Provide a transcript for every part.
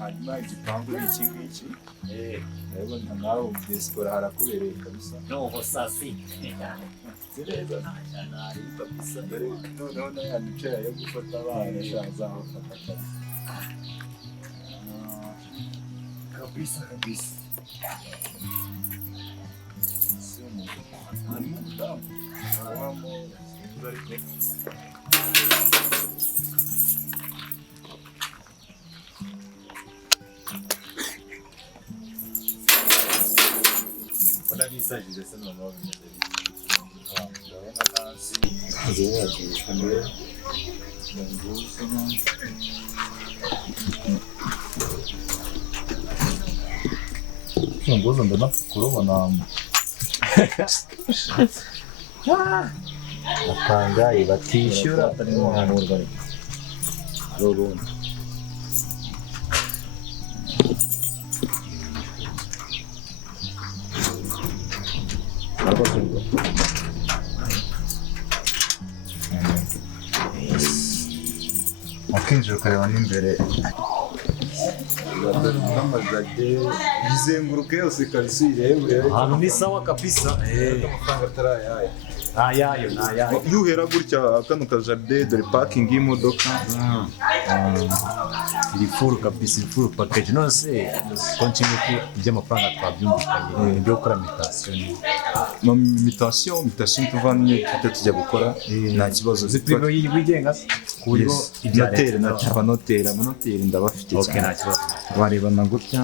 hanyuma igipangu ni iki ngiki urabona nawe umudesipora harakubereye kabisa noho sasi zireza kabisa dore noneho n'aya micera yo gufata abana shaza bafata kabisa harimo umudamu habamo ariko Ona visagem desse nome dele. Ndabona nasi yagiye mbere nguzo ndona kurubona batangaye batishyura harimo hanurwa rurundi akinjira ukareba n'imbere n'amajage bizenguruka yose kabisa uyirebe ahantu ni sawa kabisa amafaranga atarayaye ayayo nayayo iyo uhera gutya kano kajaride dore parking y'imodoka iri furu kabisa iri furu package none se kontinue ku by'amafaranga twabyumvikanye ibyo gukora mutation tuvanye tujya gukora nta kibazo ziprive yigenga ku buryo ibyatera na abanoteri ndabafite cyane nta kibazo barebana gutya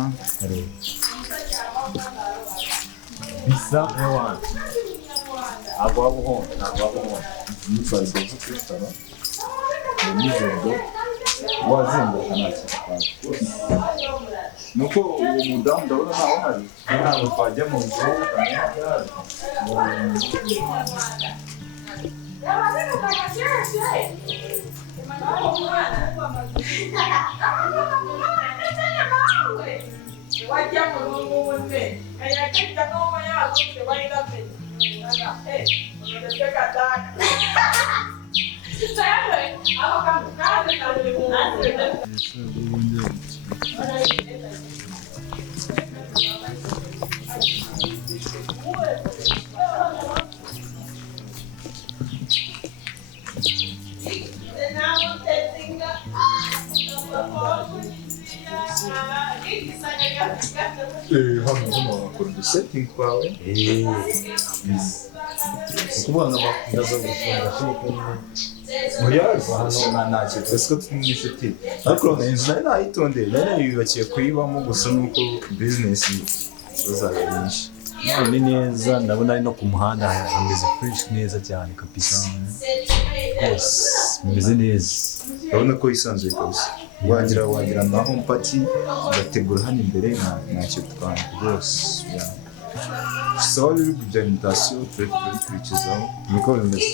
bisa ewa agwabuho nifarizo z'ukustara nijoro wazenguruka nta kintu nuko uwo mudamu ndabona ntaho hari ntabwo twajya mu nzu hano bakora udusetting twawe kubona amafunzo gufunga hano ntacyo twese ko turi n'inshuti ariko inzu nari nayitondeye nari yubakiye kuyibamo gusa nuko bizinesi zazaba nyinshi ni neza ndabona ari no ku muhanda hameze fresh neza cyane kabisa rwose bimeze neza urabona ko yisanzuye kabisa wagira naho mpati ugategura hano imbere ntacyo twanga rwose sawa biri bya invitation turikurikizaho niko bimeze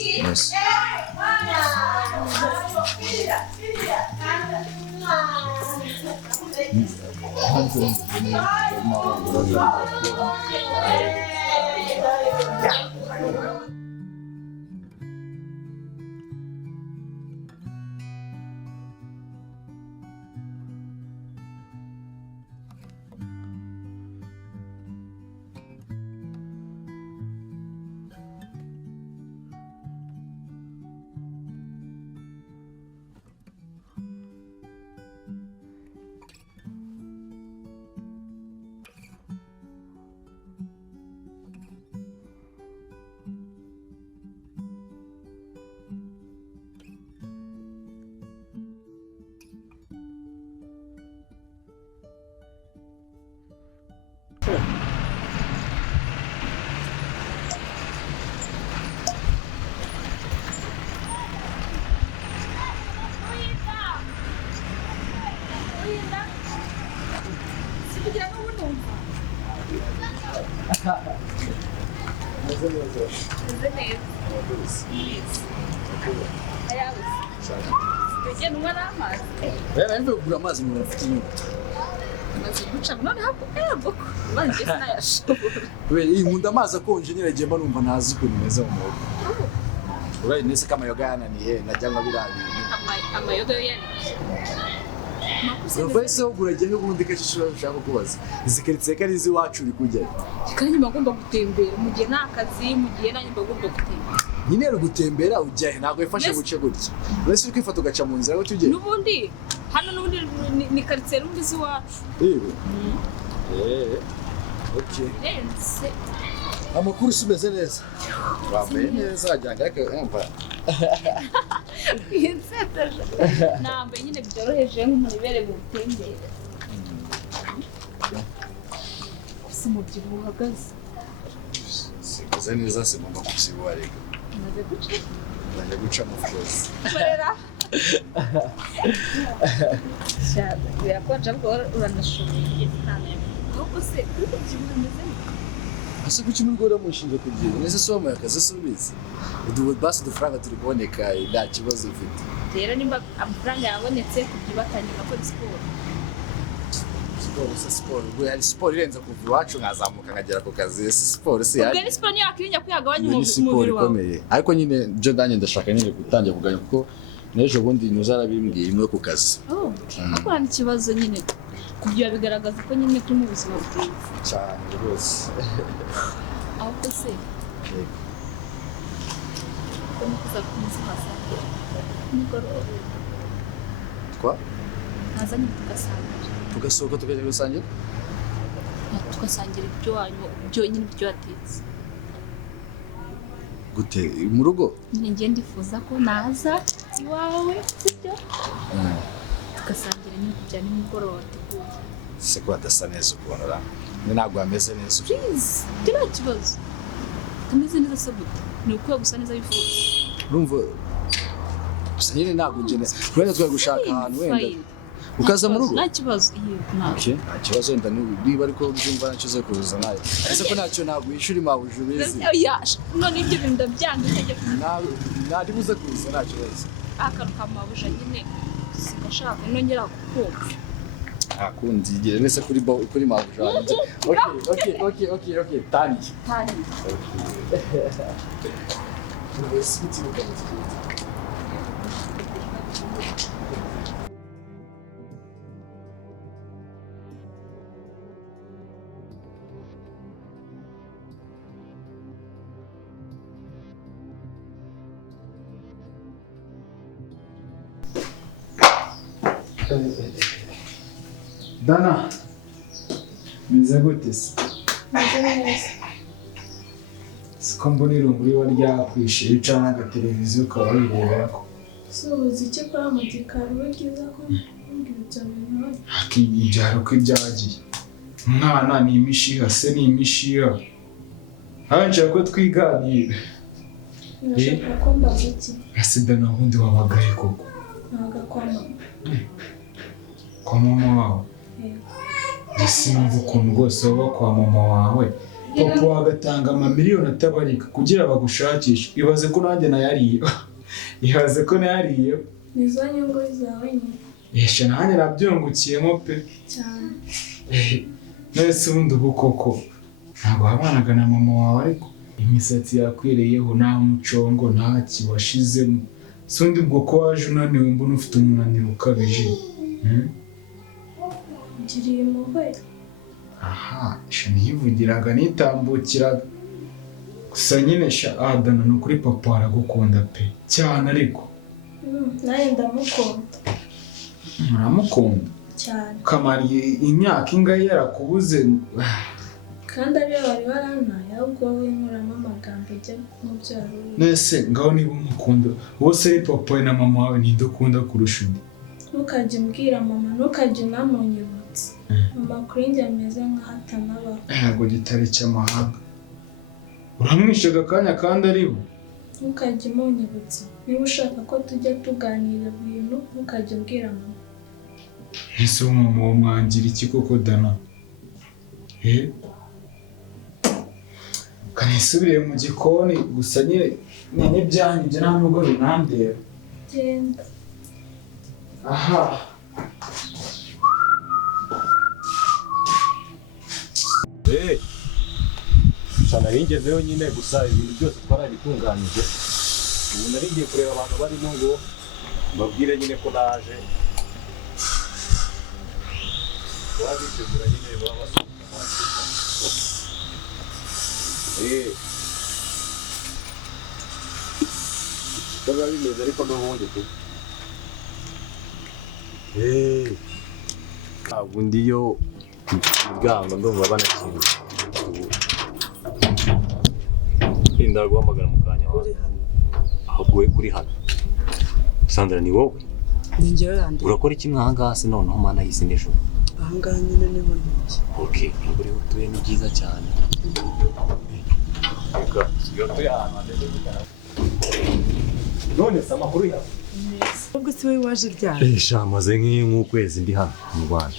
Nagiye kunywa n'amazi. Nagiye kugura amazi mu mufite inyuma. maze guca none hapo ego banje sinayashobora we inkunda amazi akonje nyine giye mba numva ntazi ukuntu meze mu muhogo urayi nese kama yoga yananiye najya ngo birabi amayoga yo yani Uvese ugurage n'ubundi kashishura ushaka kubaza izikeritse kari izi wacu uri kujya kandi bagomba gutembera mu gihe nakazi mu gihe nanjye bagomba gutembera nyine uri gutembera ujya ntabwo yifashe guce gutya uretse uri kwifata ugaca mu nzira aho tugiye n'ubundi hano n'ubundi ni quartier n'ubundi zi wacu okay rense amakuru sumeze neza wambaye neza ajyanga yumva insetaje nambaye nyine byoroheje nk'umuntu ibere mu gutembera simubyibuha uhagaze sikoze neza simumva kusibuha rega maze guca banje guca mu fozi korera cyane birakonja bwo uranashoboye cyane ahubwo se ubyibuha meze ase kuki muri gora mushinje kugira nese so mu yakaze subize udu basi dufaranga turi kuboneka nta kibazo ufite rero nimba amafaranga yabonetse kubyibakanye bakora siporo ubwo hari siporo irenze kuva iwacu nkazamuka nkagera ku kazi siporo si ubwo ni siporo niyo yakirinya kuyagabanya umubiri wawe ariko nyine byo ndanye ndashaka nyine gutangira kuganya kuko n'ejo bundi ntuzarabimbwiye imwe ku kazi ariko nta kibazo nyine kubyo bigaragaza ko nyine turi mu buzima bwiza cyane rwose ahubwo se kuza kumusaza nigoroba twa nazanye tugasohoka tukajya gusangira tugasangira ibyo wanyu byo nyine ibyo watetse gute mu rugo nyine ngiye ndifuza ko naza iwawe sibyo tugasangira nyine kujya nimugoroba wateguye se ko adasa neza ukubonera ntabwo ameze neza please nta kibazo tumeze neza se gute ni ukwiye gusa neza bifuza urumva gusa nyine ntabwo ngene wenda twari gushaka ahantu wenda ukaza mu rugo nta kibazo nta kibazo wenda niba ariko byumva nacyo zo kuza nayo ese ko ntacyo ntabwo yishura impamvu ubizi none ibyo bintu ndabyanga itegeko ntabwo buze kuza nta kibazo akantu kamabuje nyine sigashaka nongera kukumva akundi igire nese kuri mabuja wanjye okay tani Dana, meze gute se? Meze neza. Siko mbona irungu riba ryakwishe ucana agateleviziyo ukaba wirebera ko. Si ubuze icyo ukora mu gikari we byiza ko mbwira ibyo bintu. Ibyaro ko ibyagiye. Umwana ni imishiha se ni imishiha. Hanshaka ko twiganira. Urashaka ko mbaza iki? Ese Dana ubundi wabagaye koko? Ntabwo kwa mama. Kwa mama wawe? Ese numva ukuntu rwose waba kwa mama wawe papa wagatanga amamiliyoni atabarika kugira bagushakishe ibaze ko nanjye nayariye ihaze ko nayariye nizo nyungu zawe nyine yesha nanjye nabyungukiyemo pe cyane nese ubundi ubu koko ntabwo habanaga na mama wawe ariko imisatsi yakwireyeho nta mucongo nta kiwashizemo si undi bwo ko waje unaniwe mbona ufite umunaniro ukabije ngiriye impuhwe aha sha niyivugiraga nitambukiraga gusa nyine sha Dana ni ukuri papa aragukunda pe cyane ariko nawe ndamukunda muramukunda cyane kamara imyaka ingahe yarakubuze kandi ariyo bari barantaye ahubwo wowe nkuramo amagambo ajya mu byaro nese ngaho niba umukunda bose ari papa we na mama wawe ninde ukunda kurusha undi ntukajye umbwira mama ntukajye unamunyibutsa mama kuri njye ameze nk'aho atanabaho ntabwo gitari cy'amahanga uramwishaga akanya kandi ariho ntukajye umunyibutsa niba ushaka ko tujya tuganira ibintu ntukajye umbwira mama ese mama wo mwangira iki koko Dana kanisubire mu gikoni gusa nyine n'ibyanjye nta nubwo binandera genda aha Sana yingezeyo nyine gusa ibintu byose twarabitunganyije. Ubu nari ngiye kureba abantu barimo ngo mbabwire nyine ko naje. Wabitegura nyine baba basuka. Biba bimeze ariko n'ubundi tu. Ntabwo ndiyo umuryango ndumva banakinze. Inda guhamagara mu kanya wawe. Ahubwo we kuri hano. Sandra ni wowe? Ni njyewe yandi. Urakora iki mwahangaha se noneho mana y'isi n'ejo? Ahangaha nyine niho ntuye. Okay, uri utuye ni byiza cyane. Reka tuyotoye ahantu handeze gutya. None se amakuru yawe? Ubwo si wowe waje ryari? Maze nk'ukwezi ndi hano mu Rwanda.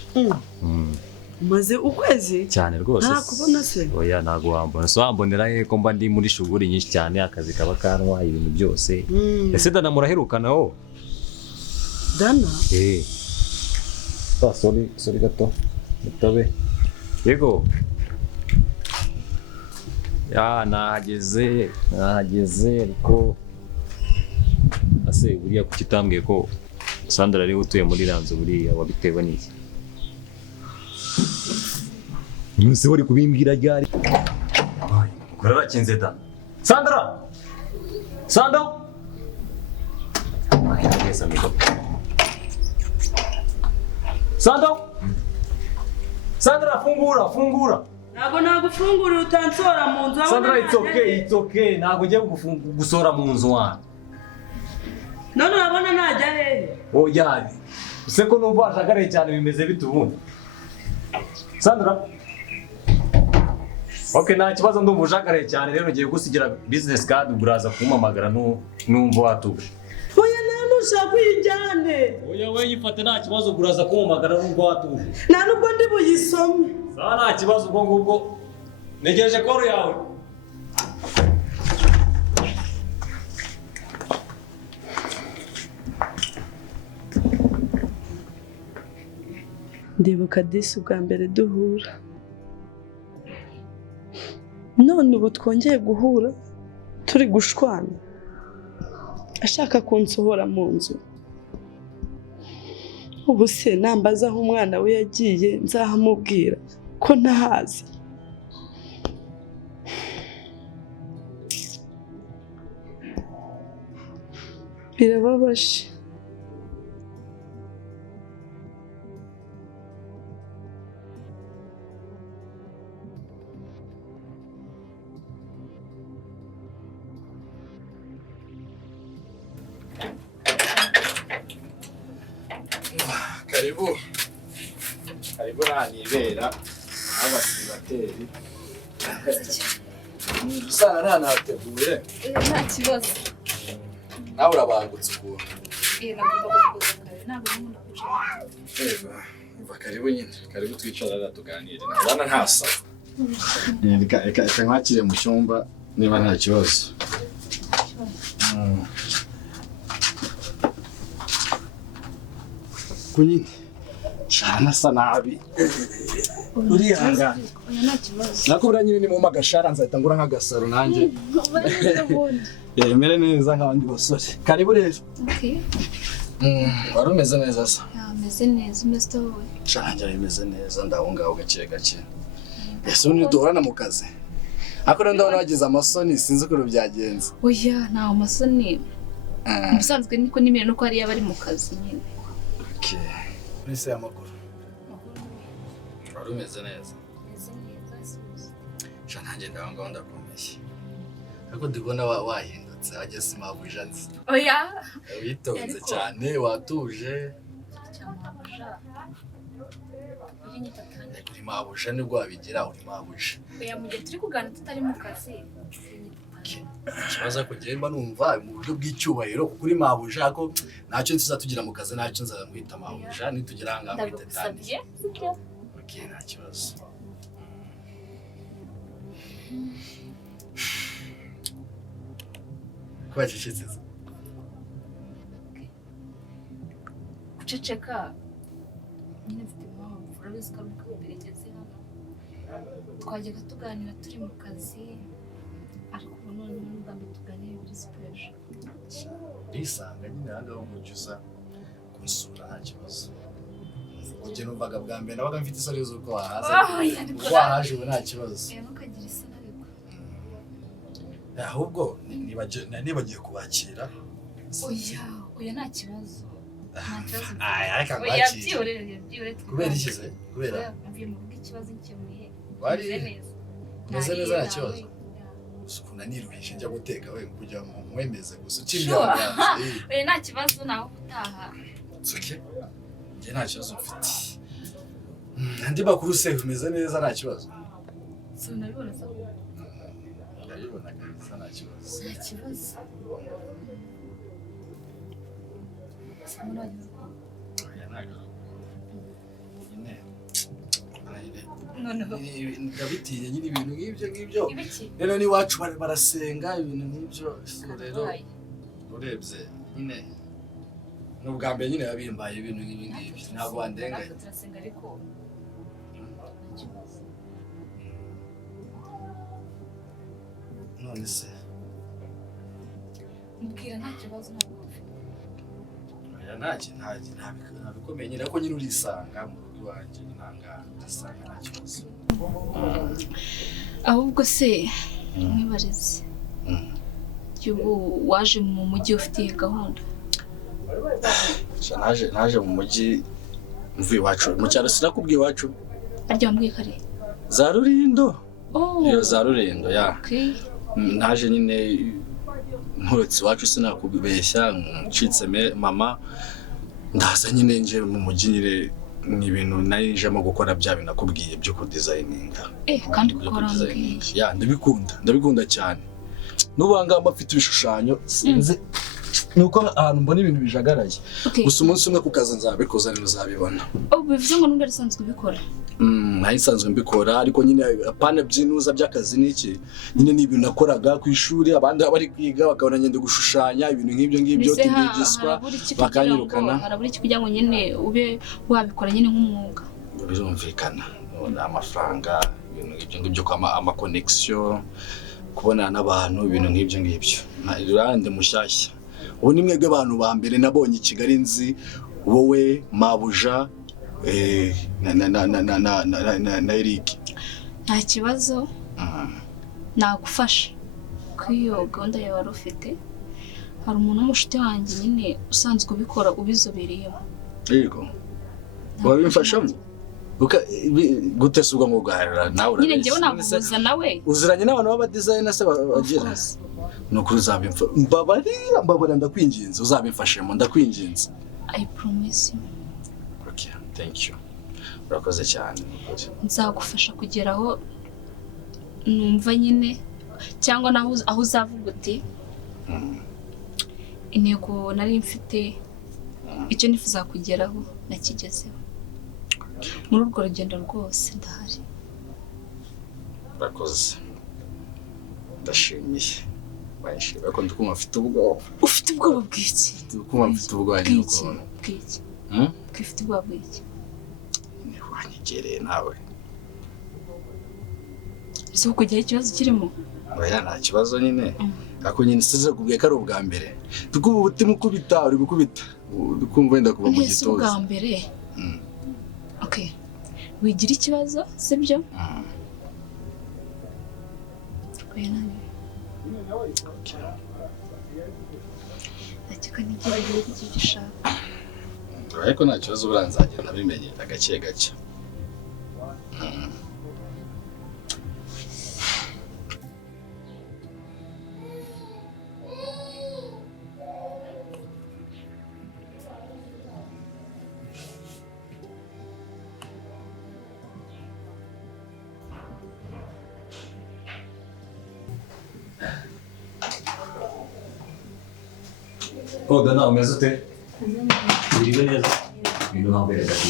Umaze ukwezi? Cyane rwose. Ntakubona se? Oya ntago wambona. So wambonera he ko mba ndi muri shuguri nyinshi cyane, akazi kaba kantwaye ibintu byose. Ese Dana muraherukana ho? Dana? Sorry gato. Mutabe. Yego. Nahageze ariko ase buriya kuki utambwiye ko Sandra ari utuye muri Ranzo buriya wabitewe n'iki? Nuse wari kubimbwira ryari? Kurara kinze da. Sandra! Sandra fungura. Ntabwo nagufungurira utansora mu nzu. Sandra it's okay. Ntabwo ngiye gusora mu nzu wanjye. None urabona najya hehe? Oya. Use ko numva washagaraye cyane bimeze bite ubundi? Sandra? Okay, nta kibazo ndumva ushagaraye cyane rero ngiye gusigira business card uraza kumpamagara numva watuje. Oya none ushaka kuyijyane. Oya we yifate nta kibazo uraza kumpamagara numva watuje. Nta nubwo ndi buyisome. Sawa nta kibazo ubwo ngubwo. Negereje koro yawe. Ndibuka disi ubwa mbere duhura. None ubu twongeye guhura turi gushwana. Ashaka kunsohora mu nzu. Ubu se nambaza aho umwana we yagiye nzahamubwira ko ntahazi. Birababaje. Karibu nibera abasibateri. Usanga nta nateguye. Nta kibazo. Nawe urabangutse ukuntu. Nagomba kuza kare. Ntabwo nkunda kuja. Karibu nyine. Karibu twicarana tuganire. Nabana ntasa. Reka nkwakire mu cyumba niba nta kibazo. Kunyine. Cyana sa nabi. Urihanga. Oya nta kibazo. Nakubura nyine ni mu magashara nzahita ngura nk'agasaro nanjye. Mere neza nk'abandi basore. Karibu rero. Okay. Wari umeze neza se? Meze neza, umeze wowe. Cyane imeze neza ndaho ngaho gake. Ese ubu duhorana mu kazi? Ariko ndabona wagize amasoni sinzi uko byagenze. Oya nta amasoni. Musanzwe niko nimero nuko ari abari mu kazi nyine. Okay. Nise amakuru. Wari umeze neza. Meze neza. Cyane ndaho ngaho ndakomeye. Ariko ndibona wahindutse ageze mabuja nzi. Oya. Witonze cyane watuje. Uri mabuja nibwo wabigira uri mabuja. Oya mu gihe turi kuganira tutari mu kazi. Ikibazo kugenda numva mu buryo bw'icyubahiro kuko uri mabuja ko ntacyo tuzatugira mu kazi ntacyo nzamwita mabuja nitugira hanga mwite tandi. Okay, nta kibazo. Kwacecetse. Guceceka. Nyine mfite impamvu urabizi ko ari uko mbere ngeze hano. twajyaga tuganira turi mu kazi ariko ubu none n'ubwa mbere tuganira muri siporo. Ndisanga nyine aha ngaho umucyuza kumusura nta kibazo. Ujye numvaga bwa mbere nabaga mfite isoni z'uko wahaza. Uko wahaje ubu nta kibazo. Ntukagira isoni ariko. Ahubwo nibagiye kubakira. Oya nta kibazo. Nta kibazo. Ariko oya byihorere. Kubera iki se? Kubera? Mvuye mu rugo ikibazo nkemuye. Wari neza. Meze neza nta kibazo. Usukuna niruhije njya guteka we kujya mu mwemeze gusa ukiri oya nta kibazo naho gutaha. Tsuke. Njye nta kibazo mfite. Andi makuru se umeze neza nta kibazo. Sinabibona se. Ndabibona kabisa nta kibazo. Nta kibazo. Ndabitinya nyine ibintu nk'ibyo rero n'iwacu barasenga ibintu nk'ibyo rero urebye nyine ni ubwa mbere nyine babimbaye ibintu nk'ibi ngibi ntabwo wandenganya none se mbwira nta kibazo ntabikomeye nyine ariko nyine urisanga mu rugo iwanjye ntangaha urisanga nta kibazo. ahubwo se mwibarize ubu waje mu mujyi ufitiye gahunda? naje mu mujyi mvuye iwacu mu cyaro sinakubwiye iwacu arya wambwiye kare za Rurindo. iyo za Rurindo ya naje nyine nturutse iwacu sinakubeshya ncitse mama ndaza nyine nje mu mujyi nyine ni ibintu narijemo gukora bya bintu nakubwiye byo kudesigninga. kandi gukora ya ndabikunda cyane n'ubanga mfite ibishushanyo sinzi nuko ahantu mbona ibintu bijagaraye gusa umunsi umwe ku kazi nzabikoza rero uzabibona. bivuze ngo nubwo risanzwe ubikora? Nsanzwe mbikora ariko nyine apana byinuza by'akazi n'iki nyine ni ibintu nakoraga ku ishuri abandi bari kwiga bakabona ngende gushushanya ibintu nk'ibyo tindigiswa bakanyirukana. harabura iki kugira ngo nyine ube wabikora nyine nk'umwuga? Birumvikana amafaranga ibintu ngibyo kwa ama connection kubonana n'abantu ibintu nk'ibyo rurande mushyashya. Ubu ni mwebwe abantu ba mbere nabonye i Kigali nzi wowe mabuja na Eric. Nta kibazo nagufasha kuri iyo gahunda yawe wari ufite. Hari umuntu w'umushuti wanjye nyine usanzwe ubikora ubizobereyemo. Yego wabimfashamo gute se ubwo ngo ugaharira nawe nyine njyewe nakubuza nawe uziranye n'abantu b'aba designer se bagira nukuri uzabimfa mbabara ndakwinginze uzabimfashemo ndakwinginze. I promise you. Okay, thank you. Urakoze cyane. Nzagufasha kugeraho numva nyine cyangwa naho aho uzavuga uti intego nari mfite icyo nifuza kugeraho nakigezeho. Muri urwo rugendo rwose ndahari. Urakoze. Ndashimiye. Bayishira ko ndikuma mfite ubwoba. Ufite ubwoba bw'iki? Ndikuma mfite ubwoba bw'iki? Ufite ubwoba bw'iki? Ni wanyegereye nawe. Ese kujyaho ikibazo kirimo? Oya nta kibazo nyine. Ako nyine size kubwiye ko ari ubwa mbere. Tukuba umutima ukubita uri gukubita. Dukumva wenda kuva mu gitoza. Ubwa mbere. Okay. Wigira ikibazo sibyo? Oya nani. Akika nigira icyo gishaka. Ariko nta kibazo buranzagenda bimenye agake gake. Dana umeze ute? Uriwe neza? Ibintu ntabwo ari byiza.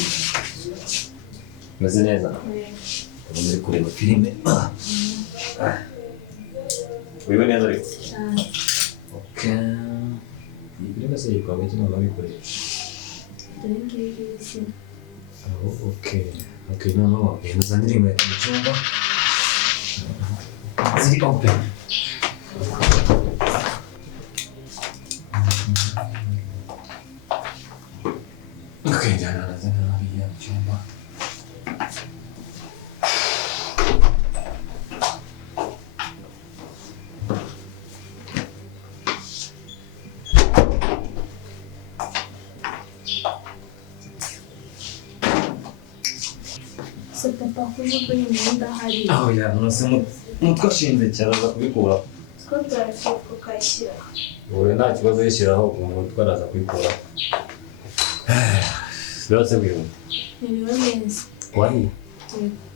Umeze neza? Ubu muri kureba filime. Uriwe neza ariko? Okay. Iyi filime se yitwa ngo kimwe babikoreye. Okay. Okay, no. Muzanire mu cyumba. ziri open. Okay, njyana nazo hariya mu cyumba. Se papa kujugunya imyenda hariya. Aho ya nose mutwe ashinze cyane aza kubikura. Ko turashaka kukashyira. Wowe nta kibazo yishyiraho umutwe araza kubikura. Byose bwiwe. Niriwe neza. Wari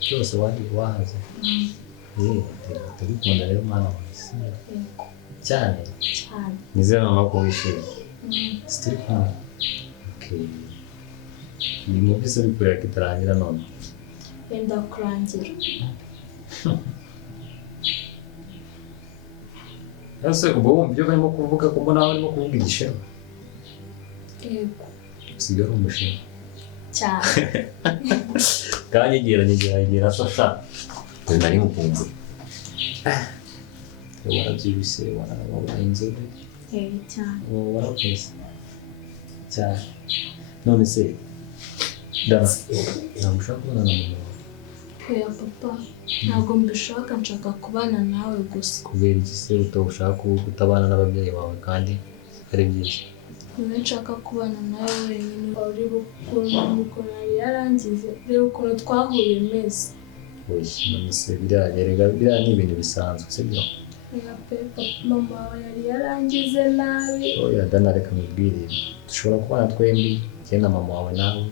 cyose wari wahaze. Tubikunda rero mwana wawe. Cyane. Cyane. Nizera mama ko wishimye. Still fun. Okay. Ni mu bise bikurira kitarangira none. Wenda kurangira. Ese ubu wumva ibyo barimo kuvuga ko mbona barimo kuvuga igishinwa. Yego. Usigaye ari umushinwa. Cyane. Kanyegera sasha. Nari mukumbuye. Warabyibushye warabona inzobe. Cyane. Warakoze. Cyane. None se Dana, ntamushaka kubana na mama wawe. Oya papa, ntabwo mbishaka nshaka kubana nawe gusa. Kubera iki se ushaka kutabana n'ababyeyi bawe kandi ari byiza? Niwe nshaka kubana nawe wenyine. Uri ukuntu yari yarangize, reba ukuntu twahuye meze. Oya, none se biriya ni ibintu bisanzwe, sibyo? Oya pe, mama wawe yari yarangize nabi. Oya Dana, reka mubwire, dushobora kubana twembi, njye na mama wawe nawe,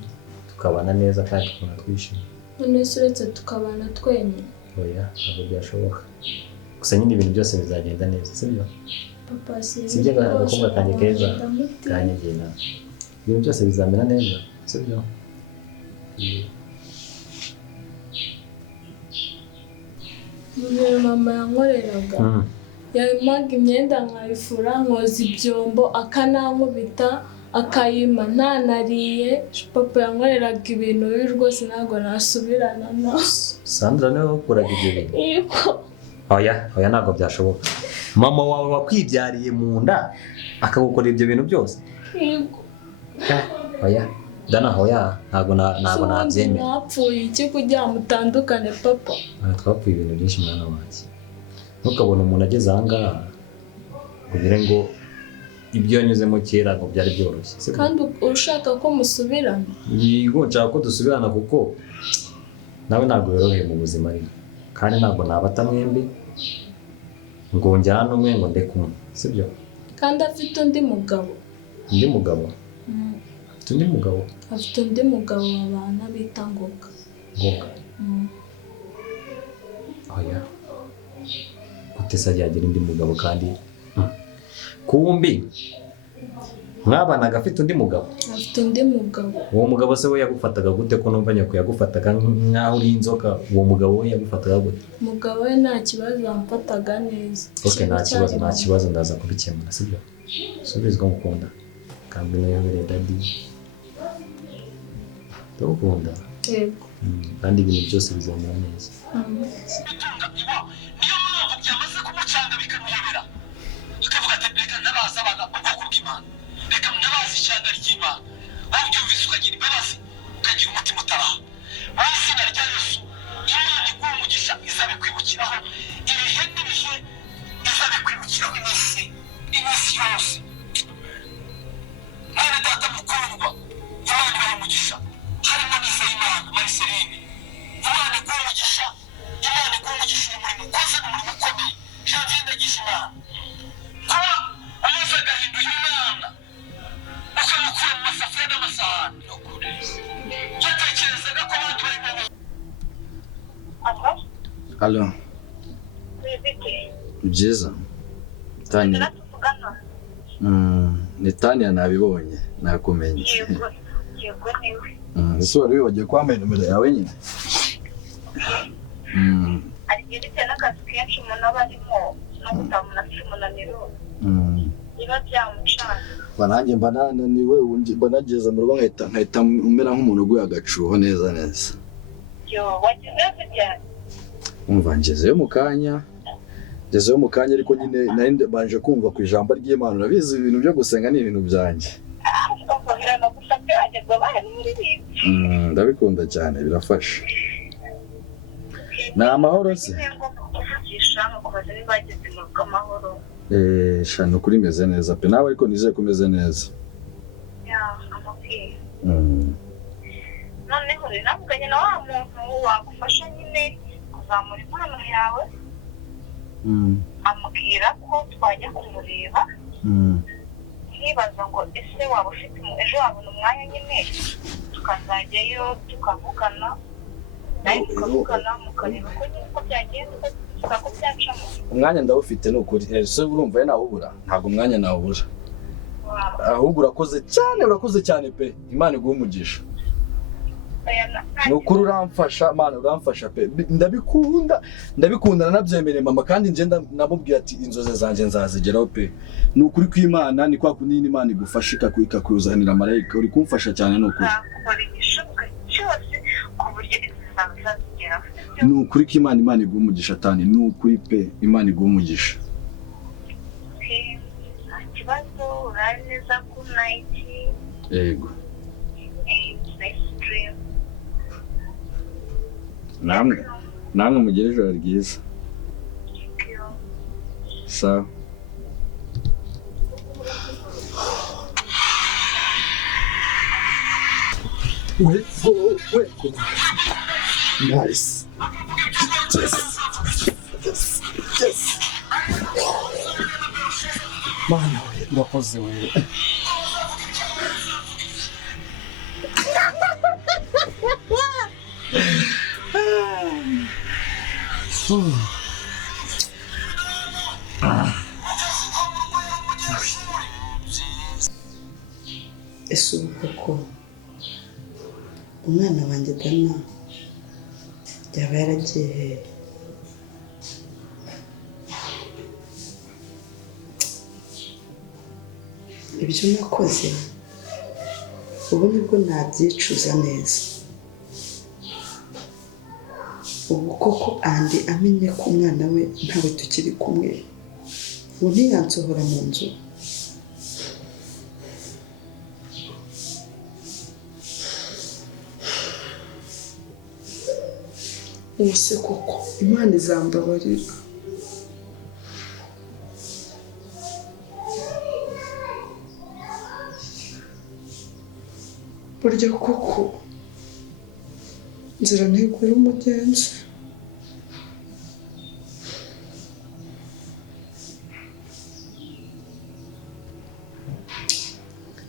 tukabana neza kandi tukabona twishimye. None se uretse tukabana twenyine? Oya, ntabwo byashoboka. Gusa nyine ibintu byose bizagenda neza, sibyo? Papa Sibyo agakobwa kanjye keza kanyegera. Ibintu byose bizamera neza, sibyo? Mbere mama yankoreraga. Yampaga imyenda nkayifura, nkoza ibyombo, akanankubita, akayima ntanariye. Papa yankoreraga ibintu bibi rwose ntabwo nasubirana nawe. Sandra niwe wakoraga ibyo bintu? Yego. Oya ntabwo byashoboka. Mama wawe wakwibyariye mu nda akagukorera ibyo bintu byose? Yego. Oya Dana, ntabwo nabyemera. Mwapfuye iki kugira mutandukane papa? Twapfuye ibintu byinshi mwana wanjye. Ntukabona umuntu ageze aha ngaha kugira ngo ibyo yanyuzemo kera ngo byari byoroshye. Kandi ushaka ko musubirana? Yego, nshaka ko dusubirana kuko nawe ntabwo yoroheye mu buzima ariko. Kandi ntabwo nabata mwembi ngo njyane umwe ngo ndeke umwe, sibyo? Kandi afite undi mugabo. Undi mugabo? Afite undi mugabo? Afite undi mugabo babana bita Ngoga. Ngoga? Oya. Gute se yagira undi mugabo kandi kumbi mwabanaga afite undi mugabo? Afite undi mugabo. Uwo mugabo se we yagufataga gute ko numva nyako yagufataga nkaho uri inzoka? Uwo mugabo we yagufataga gute? Umugabo we nta kibazo yamfataga neza. Okay, nta kibazo ndaza kubikemura, sibyo? Subizwa ngukunda kandi nayobereye dadi. Ndagukunda. Yego. Kandi ibintu byose bizamera neza. Niyo mpamvu byamaze kumucanga bikamuyobera. Ukavuga ati reka ndabaza abana ubwoko bw'Imana. Reka ndabaza ishyanga ry'Imana. Wabyumvise ukagira imbabazi, ukagira umutima utaraha. Mu izina rya Yesu, Imana iguha umugisha izabikwibukiraho. Ibihe n'ibihe izabikwibukiraho iminsi yose. Mwene data mukundwa, Imana ibaha umugisha. Harimo n'Imana Mariseline. Imana iguha umugisha. Imana iguha umugisha umurimo ukoze n'umurimo ukomeye. Janvier Ndagijimana. Kuba umaze agahindura Imana ukamukura mu masafuriya n'amasahani. Yatekerezaga ko abandi barimo. Halo. Byiza. Tanya. Ni Tanya nabibonye, nakumenye. Yego niwe. Ese wari wibagiwe kwambaye nomero yawe nyine? Ari bitewe n'akazi kenshi umuntu aba arimo no kutamuna afite umunaniro. Biba byamucanga. Nanjye mba nananiwe, mba nageze mu rugo nkahita umera nk'umuntu uguye agacuho neza. Yo, wagize byari? Umva ngezeyo mu kanya, ngezeyo mu kanya ariko nyine nari banje kumva ku ijambo ry'Imana urabizi ibintu byo gusenga ni ibintu byanjye ndabikunda cyane birafasha ni amahoro se shano kuri meze neza pe nawe ariko nizeye ko umeze neza noneho rero navuganye na wa muntu wagufasha nyine kuzamura impano yawe amubwira ko twajya kumureba nkibaza ngo ese waba ufite ejo wabona umwanya nyine tukazajyayo tukavugana nawe tukavugana mukareba ko nyine uko byagenda ko byacamo. Umwanya ndawufite ni ukuri ese urumva nawubura ntabwo umwanya nawubura ahubwo urakoze cyane pe Imana iguhe umugisha nukuri uramfasha Mana uramfasha pe ndabikunda nanabyemereye mama kandi nje namubwiye ati inzoze zanje nzazigeraho pe nukuri kw'Imana ni kwa kunini Imana igufasha ikakuzanira marayika uri kumfasha cyane nukuri nukuri kw'Imana Imana iguhe umugisha tani nukuri pe Imana iguhe umugisha. Ikibazo urari neza ku night yego namwe mugire ijoro ryiza sawa nice yes Mana ndakoze wewe ese ubu koko umwana wanjye Dana yaba yaragiye hehe? Ibyo nakoze ubu nibwo nabyicuza neza. Ubu koko Andi amenye ko umwana we ntawe tukiri kumwe ubu ntiyansohora mu nzu. Ese koko Imana izambabarira? Burya koko nzira ntego y'umugenzi.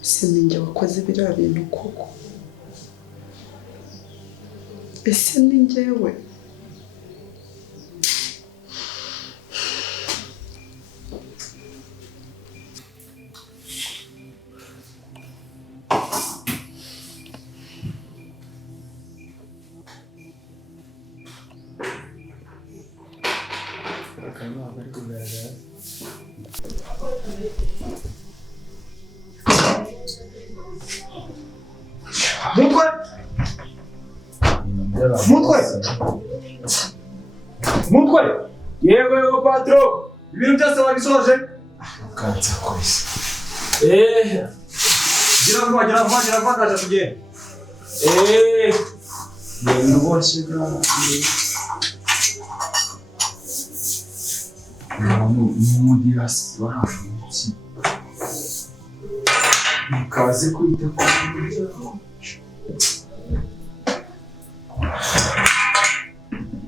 Ese ninjye wakoze biriya bintu koko? Ese ni njyewe? Mutwe yego patro ibintu byose wabisoje kanza kwese gira vuba kaje kugenda ibintu bose n'umudirasi warafunze mukaze kwita ku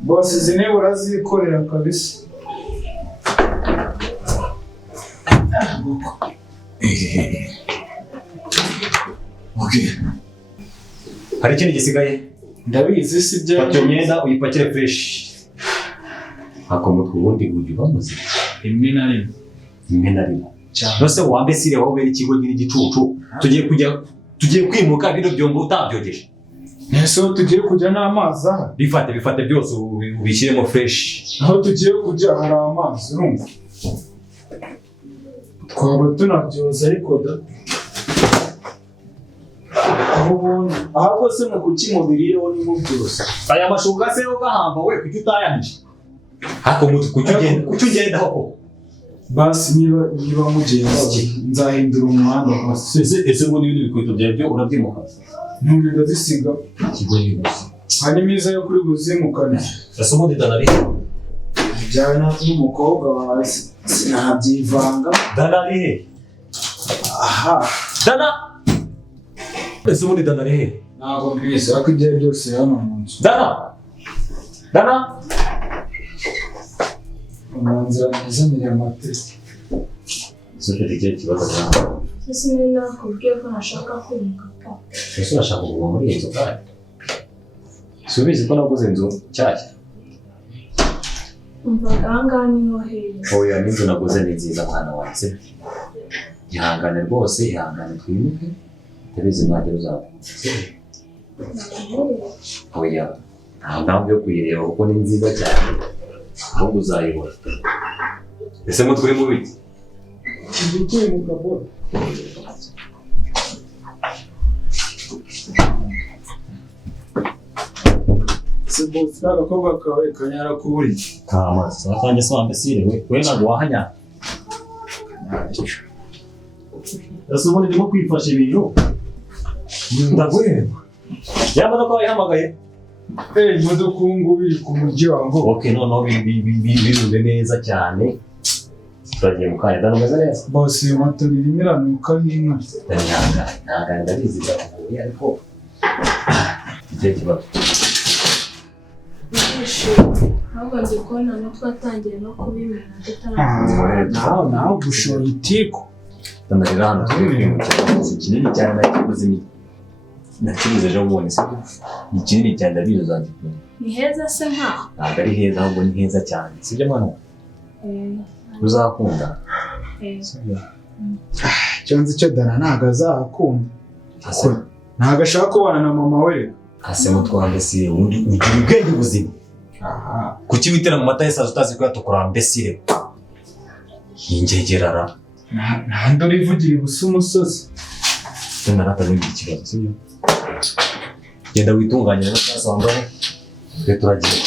bose zine urazikorera kabisa. Okay. Hari ikindi gisigaye? Ndabizi si bya. Fata imyenda uyipakire fresh. Hakomotwe ubundi ujye bamuze. Rimwe na rimwe. Nose wambe sire wowe ikigo nyiri gicucu. Tugiye kwimuka bino byombo utabyogeje. Neso tugiye kujya n'amazi aha. Bifate byose ubishyiremo fresh. Aho tugiye kujya hari amazi urumva. Twaba tunabyoza ariko da. Ahubwo se mu kuki mubirireho ni mu byose. Aya mashuka se yo gahamba we kuki utayanje. hako mutu kuki ugenda aho basi niba mugenda nzahindura umuhanda gusa. ese ngo n'ibindi bikweto byawe byo urabyimuka none ndazisiga kigoye gusa hanyuma iza yo kuri buzimukane ese ubundi danari byawe n'umukobwa wawe sinabyivanga. danari he aha dana ese ubundi danari he ntabwo mbizi ariko ibyo ari byose hano mu nzu dana umwanzira ntizanire amateka. ese ufite ikihe kibazo cyane ese niba nakubwiye ko ntashaka kwimuka pa ese urashaka kuva muri iyi nzu kandi si ubizi ko naguze inzu nshyashya umvaga ahangaha niho heza oya n'inzu naguze ni nziza mwana wanjye ihangane rwose ihangane twimuke ndabizi mwagera uzaba oya nta mpamvu yo kuyireba kuko ni nziza cyane ahubwo uzayibona ese mutwe uri mu biti kwimuka bora se bose agakobwa kawe kanyara kuburi kama sakanjye se wambesire we ntabwo wahanya ese ubundi ndimo kwifasha ibintu ndaguhemba yabona ko wayihamagaye imodoka ubu ngubu iri ku muryango. ok noneho birunze neza cyane turagiye mu kanya dani umeze neza bose iyo moto irimo iranuka n'inka. ntangane ndabizi birakugoye ariko igihe kibazo ahubwo ndi kubona no twatangiye no kubimena tutaratangira nawe gushora itiko ndarira hano turi kwimukira inzu kinini cyane nakiguze nakibuze ejo bundi sibyo ni kinini cyane ndabizi uzagikunda ni heza se nkaho ntabwo ari heza ahubwo ni heza cyane sibyo mwana uzakunda icyo nzi cyo dana ntabwo azahakunda ntabwo ashaka kubana na mama we. hase mutwa mbesire undi ugira ubwenge buzima kuki witera mu mata y'esazi utazi ko yatukura mbesire yingegerara ntandi urivugira ibusa umusozi tenda natanugira ikibazo sibyo genda witunganye rero cyangwa wambaye twe turagiye